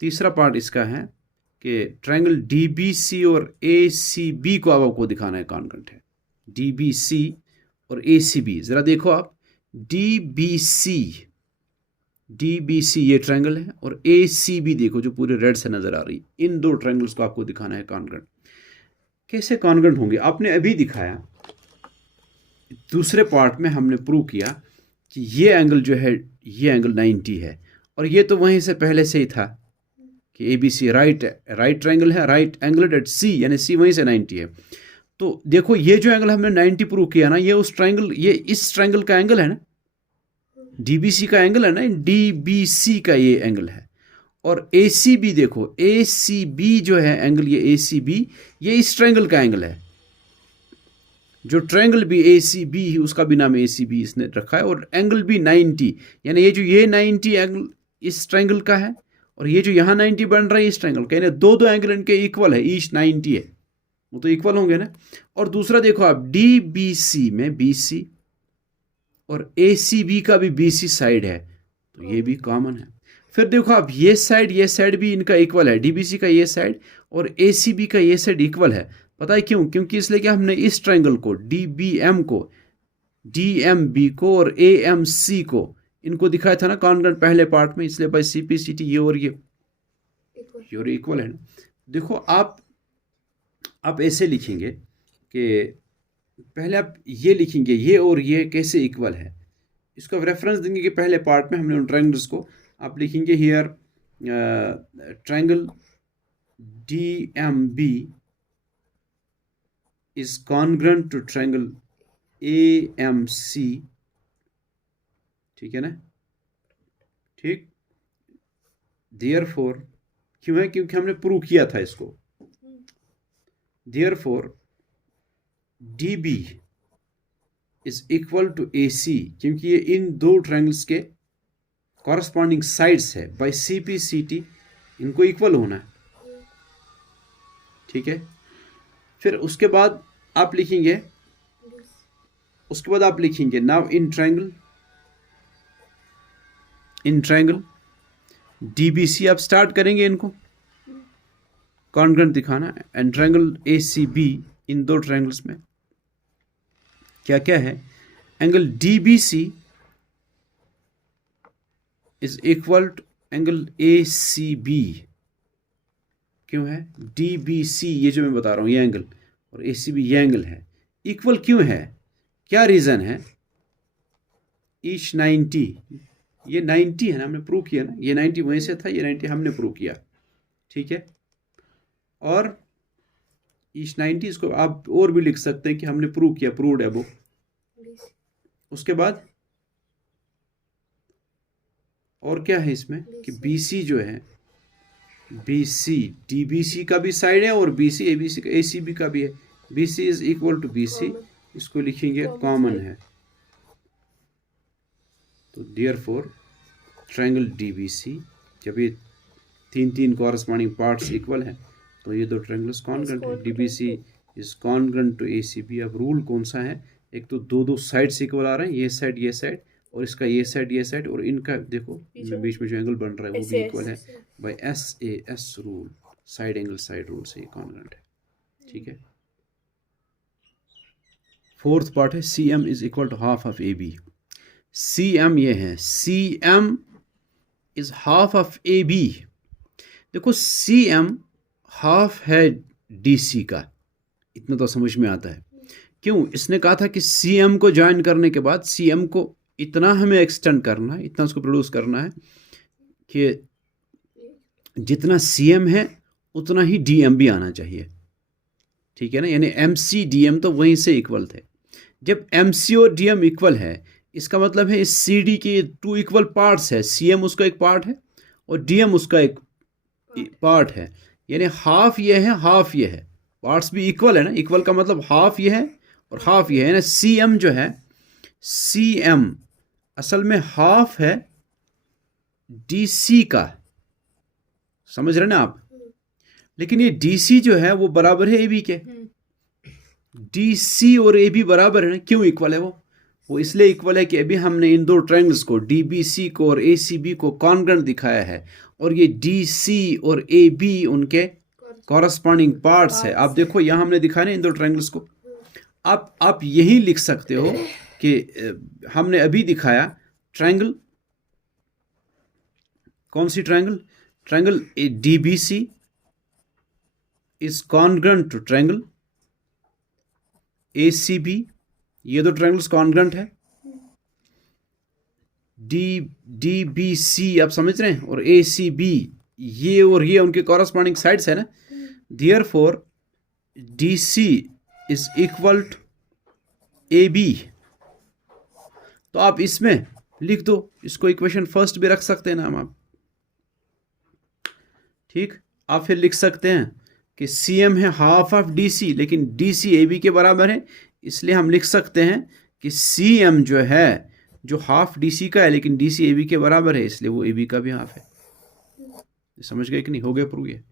तीसरा पार्ट इसका है कि ट्रायंगल डीबीसी और एसीबी को अब आपको दिखाना है कॉन्ग्रुएंट है। डीबीसी और एसीबी, ज़रा देखो आप, डीबीसी ये ट्रायंगल है और एसीबी देखो जो पूरे रेड से नज़र आ रही है। इन दो ट्रायंगल्स को आपको दिखाना है कॉन्ग्रुएंट। कैसे कॉन्ग्रुएंट होंगे? आपने अभी दिखाया, दूसरे पार्ट में हमने प्रूव किया कि ये एंगल जो है, ये एंगल 90 है, और ये तो वहीं से पहले से ही था कि ABC राइट ट्रायंगल है, राइट एंगल एट C, यानी C वहीं से 90 है। तो देखो ये जो एंगल हमने 90 प्रूव किया ना, ये उस ट्रायंगल, ये इस ट्रायंगल का एंगल है ना, DBC का एंगल है ना, DBC का ये एंगल है। और ACB देखो, ACB जो है एंगल, ये ACB, ये इस ट्रायंगल का एंगल है। जो ट्रायंगल भी ACB है उसका भी नाम ACB इसने रखा है, और एंगल भी 90, यानी ये जो ये 90 एंगल इस ट्रायंगल का है, और ये जो यहाँ 90 बन रहा है इस ट्रायंगल का, यानी दो एंगल इनके इक्वल है, ईच 90 है, वो तो इक्वल होंगे ना। और दूसरा देखो आप, DBC में BC और ACB का भी BC साइड है, तो ये भी कॉमन है। फिर देखो आप, ये साइड भी इनका इक्वल है, DBC का ये साइड और ACB का ये साइड इक्वल है। पता है क्यों? क्योंकि इसलिए कि हमने इस ट्रायंगल को, DBM को, DMB को और AMC को, इनको दिखाया था ना कॉन्ग्रुएंट पहले पार्ट में, इसलिए भाई CPCT ये और ये इक्वल है ना। देखो आप ऐसे लिखेंगे कि पहले आप ये लिखेंगे, ये और ये कैसे इक्वल है, इसको रेफरेंस देंगे कि पहले पार्ट में हमने उन ट्रायंगल्स को, आप लिखेंगे here triangle DMB is congruent to triangle AMC, ठीक है ना, ठीक। therefore, क्यों है? क्योंकि हमने प्रूव किया था इसको। therefore DB is equal to AC, क्योंकि ये इन दो ट्रायंगल्स के कॉरस्पॉन्डिंग साइड्स है, बाय CPCT इनको इक्वल होना है, ठीक है। फिर उसके बाद आप लिखेंगे, नाउ इन ट्रायंगल DBC आप स्टार्ट करेंगे इनको कॉन्ग्रुएंट दिखाना, एंड ट्रायंगल ACB, इन दो ट्रायंगल्स में क्या क्या है, angle DBC is equal to angle ACB। क्यों है? DBC ये जो मैं बता रहा हूँ ये एंगल, और ACB ये एंगल है, इक्वल क्यों है? क्या रीज़न है? ईच 90, ये 90 है ना, हमने प्रूव किया ना, ये 90 वहीं से था, ये 90 हमने प्रूव किया, ठीक है। और ईच 90 इसको आप और भी लिख सकते हैं कि हमने प्रूव किया, प्रूव्ड है वो। उसके बाद और क्या है इसमें कि BC जो है, BC DBC का भी साइड है और BC ABC का ACB का भी है, BC is equal to BC, इसको लिखेंगे कॉमन है। तो देयरफॉर ट्रायंगल DBC, जब ये तीन कॉरस्पॉन्डिंग पार्ट्स इक्वल है तो ये दो ट्रायंगल्स कॉन्ग्रुएंट है। DBC is congruent to ACB। अब रूल कौन सा है? एक तो दो साइड्स इक्वल आ रहे हैं, ये साइड और इसका ये साइड, और इनका देखो बीच में जो एंगल बन रहा है वो भी इक्वल है by SAS rule, side angle side rule से ये कॉन्ग्रुएंट है, ठीक है। फोर्थ पार्ट है CM is equal to half of AB। CM ये है, CM is half of AB। देखो CM हाफ है DC का, इतना तो समझ में आता है। क्यों? इसने कहा था कि CM को ज्वाइन करने के बाद CM को इतना हमें एक्सटेंड करना है, इतना उसको प्रोड्यूस करना है कि जितना CM है उतना ही DM भी आना चाहिए, ठीक है ना। यानी MC DM तो वहीं से इक्वल थे। जब MC और DM इक्वल है, इसका मतलब है इस CD के टू इक्वल पार्ट्स है, CM उसका एक पार्ट है और DM उसका एक पार्ट है, यानी हाफ ये है हाफ ये है, पार्ट्स भी इक्वल है ना। इक्वल का मतलब हाफ ये है और हाफ ये है ना। CM जो है, CM असल में हाफ है DC का, समझ रहे ना आप। लेकिन ये DC जो है वो बराबर है AB के, DC और AB बराबर है ना। क्यों इक्वल है? वो वो इसलिए इक्वल है कि अभी हमने इन दो ट्रायंगल्स को DBC को और ACB को कॉन्ग्रुएंट दिखाया है, और ये DC और AB उनके कॉरस्पॉन्डिंग पार्ट्स है। आप देखो यहाँ हमने दिखाया ना इन दो ट्रायंगल्स को। आप यही लिख सकते हो कि हमने अभी दिखाया ट्रायंगल, कौन सी triangle DBC is congruent to triangle ACB। ये दो ट्रायंगल्स कॉन्ग्रुएंट है। DBC आप समझ रहे हैं, और ACB ये और ये उनके कॉरस्पॉन्डिंग साइड्स है ना। Therefore DC is equal to AB। तो आप इसमें लिख दो, इसको इक्वेशन फर्स्ट भी रख सकते हैं ना आप। ठीक, आप फिर लिख सकते हैं कि CM है हाफ ऑफ DC, लेकिन DC AB के बराबर है, इसलिए हम लिख सकते हैं कि CM जो है जो हाफ DC का है लेकिन DC AB के बराबर है, इसलिए वो AB का भी हाफ है। समझ गए कि नहीं? हो गया प्रूव ये।